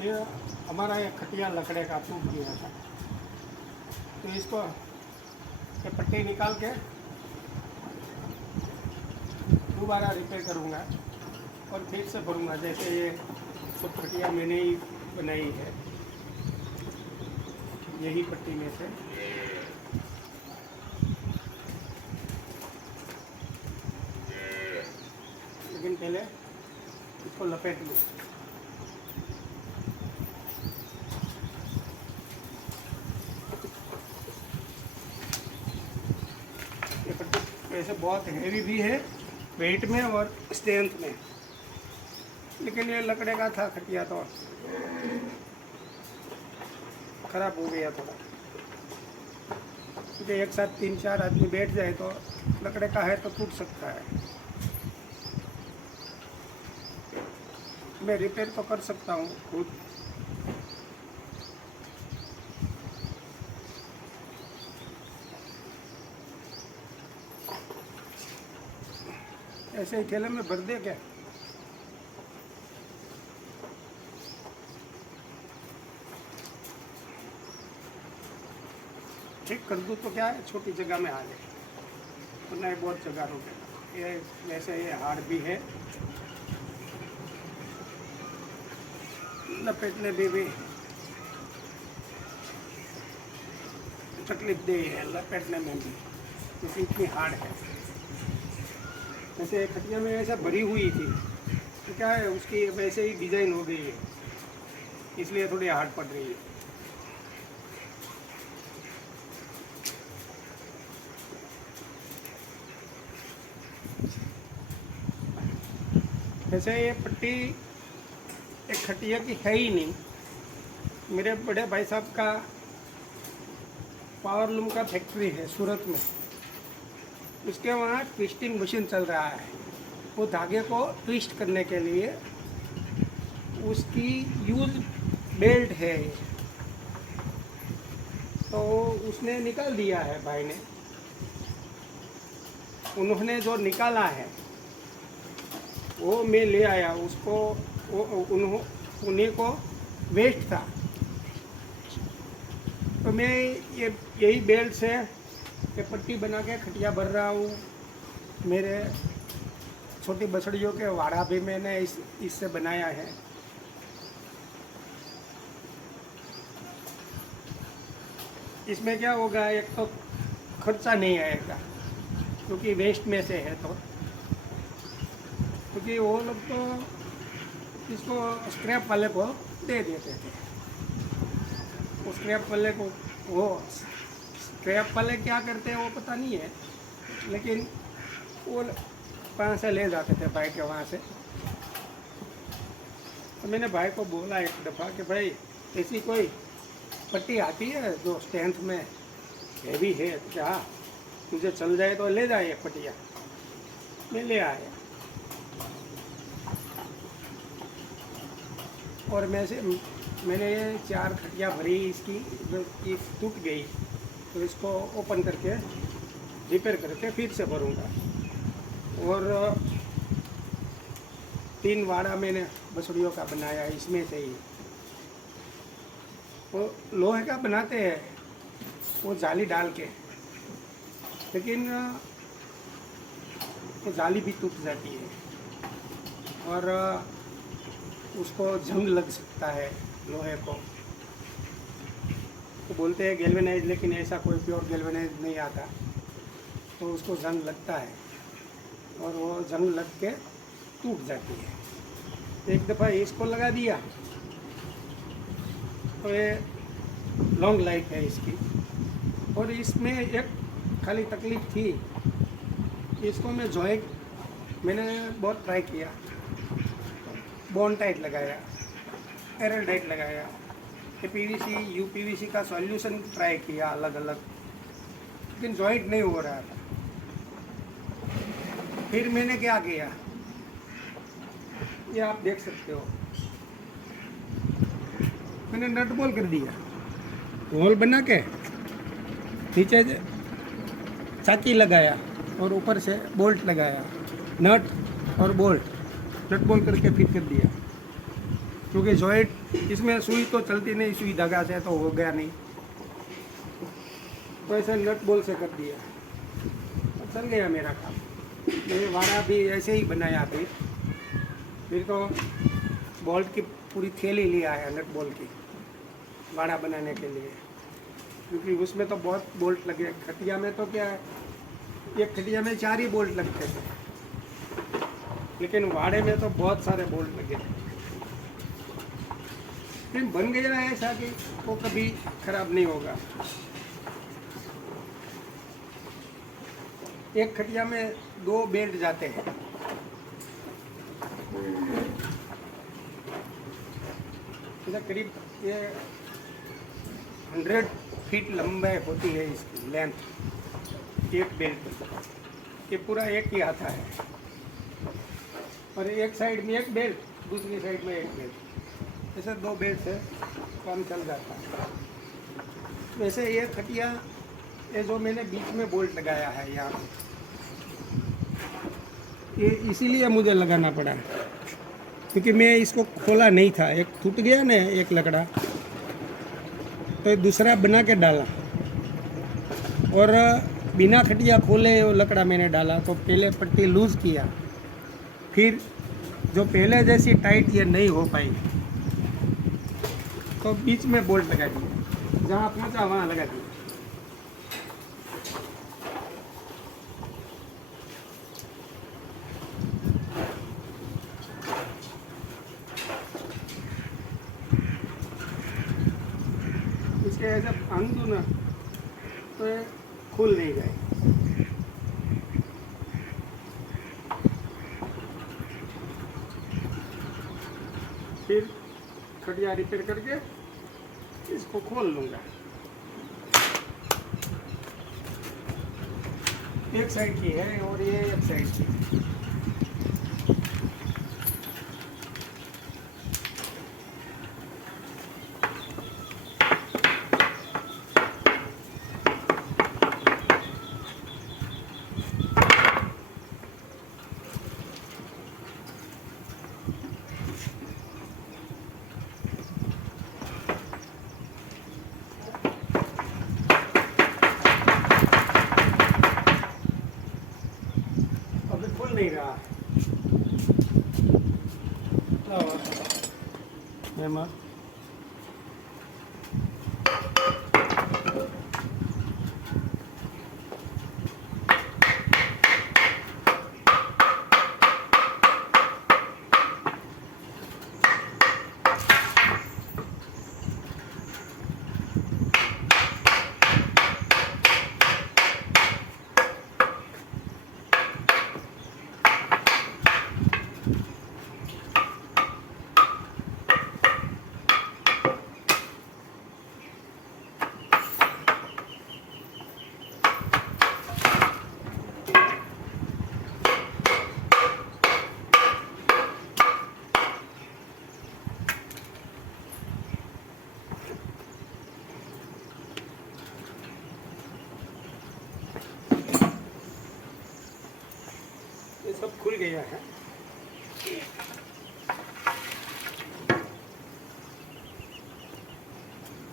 ये हमारा एक खटिया लकड़े का टूट गया था, तो इसको ये पट्टी निकाल के दोबारा रिपेयर करूँगा और फिर से भरूँगा। जैसे ये सब खटिया मैंने ही बनाई है, यही पट्टी में से। लेकिन पहले इसको लपेट लूँ। ये पट्टी वैसे बहुत हैवी भी है वेट में और स्ट्रेंथ में, लेकिन ये लकड़े का था खटिया तो ख़राब हो गया थोड़ा, क्योंकि एक साथ 3-4 आदमी बैठ जाए तो लकड़े का है तो टूट सकता है। मैं रिपेयर तो कर सकता हूँ खुद, ऐसे ही थैले में भर दे क्या? ठीक कर दूँ तो क्या है, छोटी जगह में आ जाए, तो नहीं बहुत जगह रोकेगा। ये वैसे ये हार्ड भी है, लपेटने भी तकलीफ दे है, लपेटने में भी, क्योंकि इतनी हार्ड है। वैसे खटिया में ऐसा भरी हुई थी तो क्या है, उसकी वैसे ही डिज़ाइन हो गई है, इसलिए थोड़ी हार्ड पड़ रही है। वैसे ये पट्टी एक खटिया की है ही नहीं। मेरे बड़े भाई साहब का पावरलूम का फैक्ट्री है सूरत में, उसके वहाँ ट्विस्टिंग मशीन चल रहा है। वो धागे को ट्विस्ट करने के लिए उसकी यूज बेल्ट है, तो उसने निकाल दिया है भाई ने। उन्होंने जो निकाला है वो मैं ले आया, उसको उन्हीं को वेस्ट था, तो मैं यही बेल्ट से ये पट्टी बना के खटिया भर रहा हूँ। मेरे छोटी बछड़ियों के वाड़ा भी मैंने इससे बनाया है। इसमें क्या होगा, एक तो खर्चा नहीं आएगा क्योंकि वेस्ट में से है, तो क्योंकि वो लोग तो इसको स्क्रैप वाले को दे देते थे। वो स्क्रैप वाले को, वो स्क्रैप वाले क्या करते हैं वो पता नहीं है, लेकिन वो कहाँ से ले जाते थे भाई के वहाँ से। तो मैंने भाई को बोला एक दफ़ा कि भाई ऐसी कोई पट्टी आती है जो स्ट्रेंथ में हैवी है, क्या तुझे चल जाए तो ले जाए एक पट्टिया। मैं ले आया और मैंने ये 4 खटिया भरी इसकी, जो ये टूट गई, तो इसको ओपन करके रिपेयर करके फिर से भरूँगा। और 3 वाड़ा मैंने बछड़ियों का बनाया इसमें से ही। वो लोहे का बनाते हैं वो जाली डाल के, लेकिन वो जाली भी टूट जाती है और उसको जंग लग सकता है लोहे को। तो बोलते हैं गैल्वेनाइज, लेकिन ऐसा कोई प्योर गैल्वेनाइज नहीं आता, तो उसको जंग लगता है और वो जंग लग के टूट जाती है। एक दफ़ा इसको लगा दिया तो ये लॉन्ग लाइफ है इसकी। और इसमें एक खाली तकलीफ थी, इसको मैं जॉइंट मैंने बहुत ट्राई किया, बॉन्ड टाइट लगाया, एरर टाइट लगाया, पीवीसी यूपीवीसी का सॉल्यूशन ट्राई किया अलग अलग, लेकिन जॉइंट नहीं हो रहा था। फिर मैंने क्या किया, ये आप देख सकते हो, मैंने नट बोल कर दिया, होल बना के नीचे चाकी लगाया और ऊपर से बोल्ट लगाया, नट और बोल्ट, नट बोल करके फिट कर दिया। क्योंकि जॉइंट इसमें सुई तो चलती नहीं, सुई धागा से तो हो गया नहीं, तो ऐसे नट बोल से कर दिया तो चल गया मेरा काम। मैंने वाड़ा भी ऐसे ही बनाया अभी, फिर तो बोल्ट की पूरी थैली लिया है नट बोल्ट की वाड़ा बनाने के लिए, क्योंकि उसमें तो बहुत बोल्ट लगे। खटिया में तो क्या है, एक खटिया में 4 ही बोल्ट लगते थे, लेकिन वाड़े में तो बहुत सारे बोल्ट लगे थे। फिर बन गया है ऐसा कि वो कभी खराब नहीं होगा। एक खटिया में 2 बेल्ट जाते हैं। करीब ये 100 फीट लंबाई होती है इसकी लेंथ, एक बेल्ट। ये पूरा एक ही आता है, और एक साइड में एक बेल्ट, दूसरी साइड में एक बेल्ट, ऐसे 2 बेल्ट से काम चल जाता है। वैसे ये खटिया ये जो मैंने बीच में बोल्ट लगाया है यहाँ, ये इसीलिए मुझे लगाना पड़ा, क्योंकि मैं इसको खोला नहीं था। एक टूट गया ना एक लकड़ा, तो दूसरा बना के डाला, और बिना खटिया खोले वो लकड़ा मैंने डाला। तो पहले पट्टी लूज़ किया, फिर जो पहले जैसी टाइट ये नहीं हो पाई, तो बीच में बोल्ट लगा दिया, जहाँ पहुँचा वहाँ लगा दिया। इसके ऐसे बांध दूँ ना तो ये खुल नहीं जाए। फिर खटिया रिपेयर करके इसको खोल लूँगा। एक साइड की है और ये एक साइड की। नहीं रहा मेहमान। ये सब खुल गया है।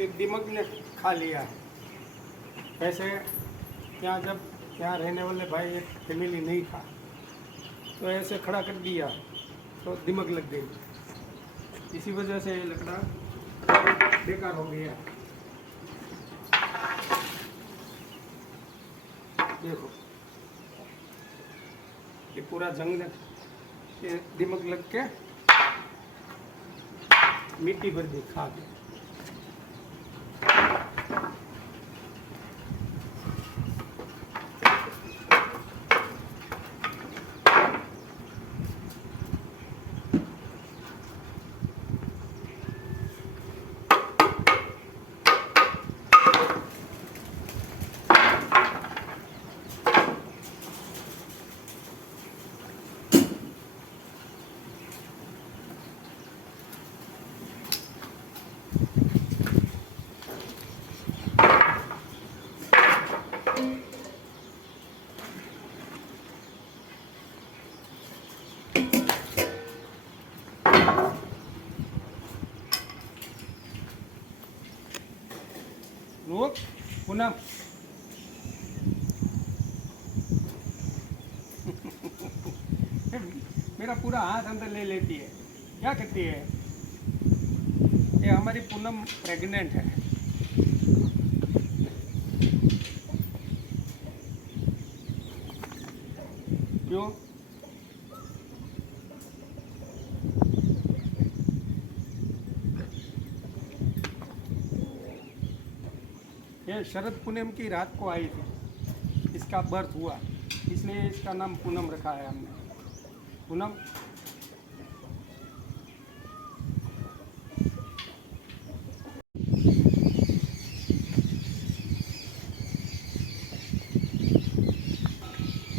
एक दिमाग ने खा लिया है। ऐसे यहाँ जब यहाँ रहने वाले भाई एक फैमिली नहीं था, तो ऐसे खड़ा कर दिया तो दिमाग लग गई। इसी वजह से ये लकड़ा बेकार हो गया। देखो ये पूरा जंग ये दिमाग लग के मिट्टी भर दी खा के। रुक पूनम। मेरा पूरा हाथ अंदर ले लेती है, क्या कहती है? ये हमारी पूनम प्रेग्नेंट है। क्यों? ये शरद पूनम की रात को आई थी, इसका बर्थ हुआ, इसलिए इसका नाम पूनम रखा है हमने। पूनम।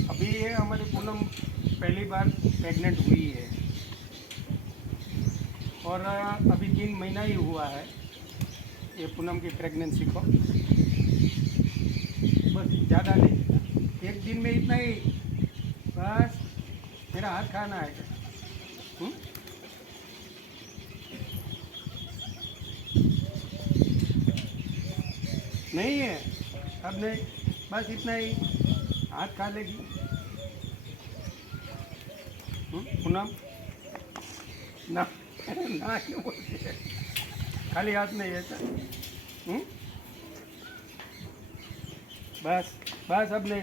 अभी ये हमारी पूनम पहली बार प्रेग्नेंट हुई है और अभी 3 महीना ही हुआ है ये पूनम की प्रेगनेंसी को। बस ज़्यादा नहीं, एक दिन में इतना ही, बस। मेरा हाथ खाना है। हुँ? नहीं है, अब नहीं, बस इतना ही, हाथ खा लेगी। पूनम ना ना क्यों बोलती है? खाली हाथ नहीं है सर। बस बस अब नहीं।